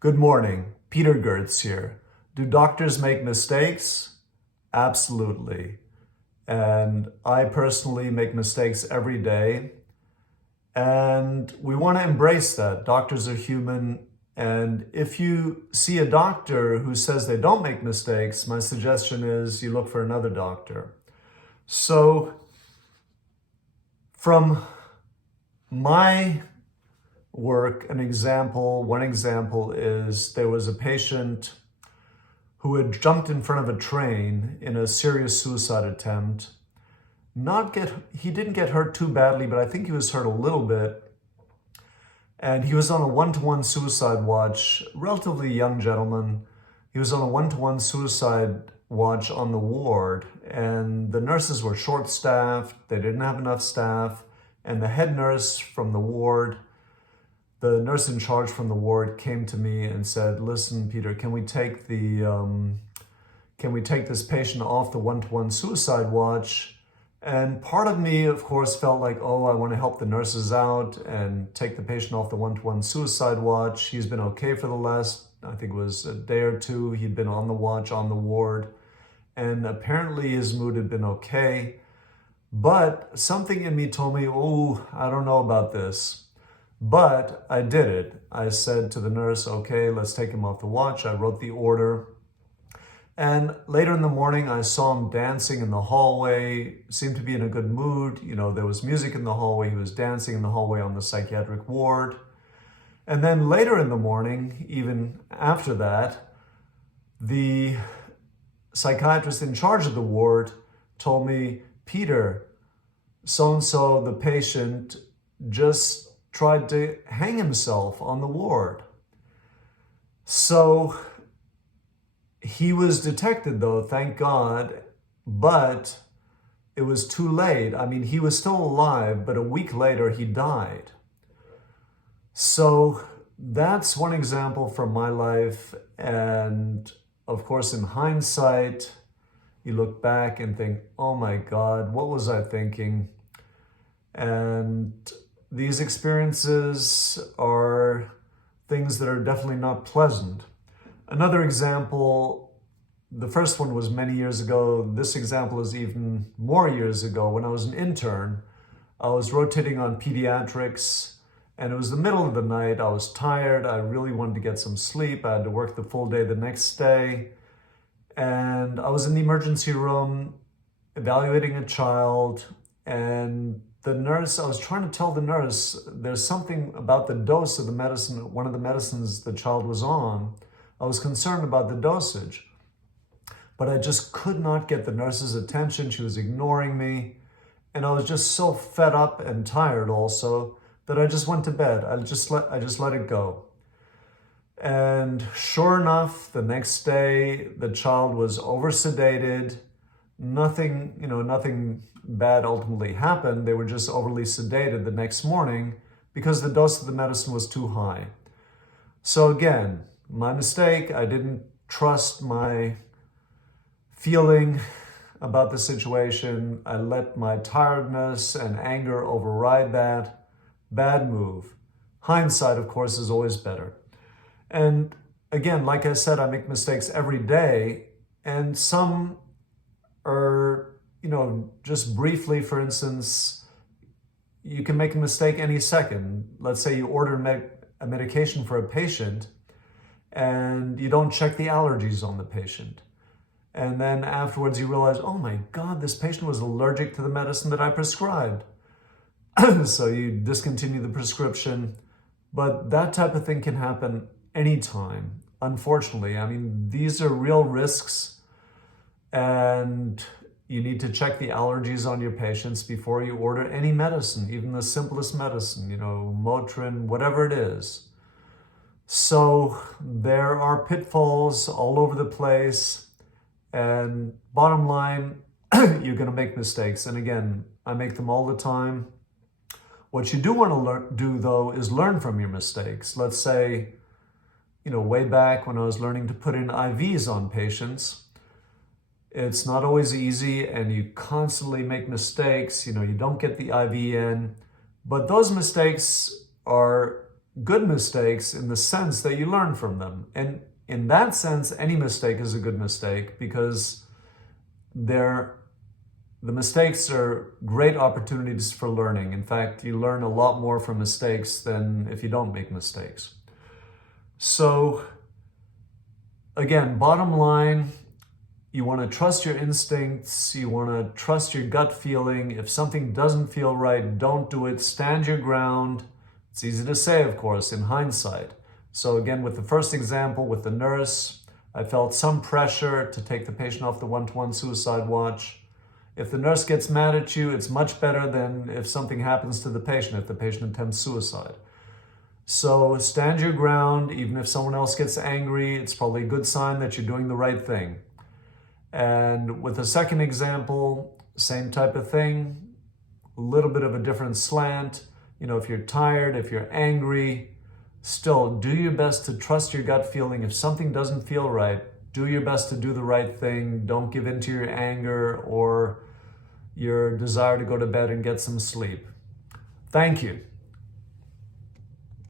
Good morning, Peter Goertz here. Do doctors make mistakes? Absolutely. And I personally make mistakes every day. And we want to embrace that. Doctors are human. And if you see a doctor who says they don't make mistakes, my suggestion is you look for another doctor. So, from my work, one example is there was a patient who had jumped in front of a train in a serious suicide attempt. He didn't get hurt too badly, but I think he was hurt a little bit. And he was on a one-to-one suicide watch, relatively young gentleman. He was on a one-to-one suicide watch on the ward, and the nurses were short-staffed. They didn't have enough staff, and the head nurse from the ward, the nurse in charge from the ward, came to me and said, "Listen, Peter, can we take this patient off the one-to-one suicide watch?" And part of me, of course, felt like, oh, I want to help the nurses out and take the patient off the one-to-one suicide watch. He's been okay for the last, I think it was a day or two. He'd been on the watch, on the ward, and apparently his mood had been okay. But something in me told me, oh, I don't know about this. But I did it. I said to the nurse, okay, let's take him off the watch. I wrote the order. And later in the morning, I saw him dancing in the hallway, seemed to be in a good mood. You know, there was music in the hallway. He was dancing in the hallway on the psychiatric ward. And then later in the morning, even after that, the psychiatrist in charge of the ward told me, "Peter, so-and-so, the patient, just tried to hang himself on the ward." So he was detected, though, thank God, but it was too late. I mean, he was still alive, but a week later he died. So that's one example from my life. And of course, in hindsight, you look back and think, oh my God, what was I thinking? And these experiences are things that are definitely not pleasant. Another example, the first one was many years ago. This example is even more years ago. When I was an intern, I was rotating on pediatrics, and it was the middle of the night. I was tired. I really wanted to get some sleep. I had to work the full day the next day. And I was in the emergency room evaluating a child, and I was trying to tell the nurse, there's something about the dose of the medicine, one of the medicines the child was on. I was concerned about the dosage, but I just could not get the nurse's attention. She was ignoring me, and I was just so fed up and tired also that I just went to bed. I just let it go. And sure enough, the next day, the child was over-sedated. Nothing bad ultimately happened. They were just overly sedated the next morning because the dose of the medicine was too high. So again, my mistake. I didn't trust my feeling about the situation. I let my tiredness and anger override that. Bad move. Hindsight, of course, is always better. And again, like I said, I make mistakes every day, and some are, just briefly, for instance, you can make a mistake any second. Let's say you order a medication for a patient, and you don't check the allergies on the patient. And then afterwards you realize, oh my God, this patient was allergic to the medicine that I prescribed. So you discontinue the prescription. But that type of thing can happen anytime, unfortunately. I mean, these are real risks, and you need to check the allergies on your patients before you order any medicine, even the simplest medicine, Motrin, whatever it is. So there are pitfalls all over the place, and bottom line, you're going to make mistakes. And again, I make them all the time. What you do want to do, though, is learn from your mistakes. Let's say, way back when I was learning to put in IVs on patients, it's not always easy, and you constantly make mistakes. You don't get the IV in, but those mistakes are good mistakes in the sense that you learn from them. And in that sense, any mistake is a good mistake because the mistakes are great opportunities for learning. In fact, you learn a lot more from mistakes than if you don't make mistakes. So again, bottom line, you want to trust your instincts. You want to trust your gut feeling. If something doesn't feel right, don't do it. Stand your ground. It's easy to say, of course, in hindsight. So again, with the first example, with the nurse, I felt some pressure to take the patient off the one-to-one suicide watch. If the nurse gets mad at you, it's much better than if something happens to the patient, if the patient attempts suicide. So stand your ground. Even if someone else gets angry, it's probably a good sign that you're doing the right thing. And with the second example, same type of thing, a little bit of a different slant. You know, if you're tired, if you're angry, still do your best to trust your gut feeling. If something doesn't feel right, do your best to do the right thing. Don't give in to your anger or your desire to go to bed and get some sleep. Thank you.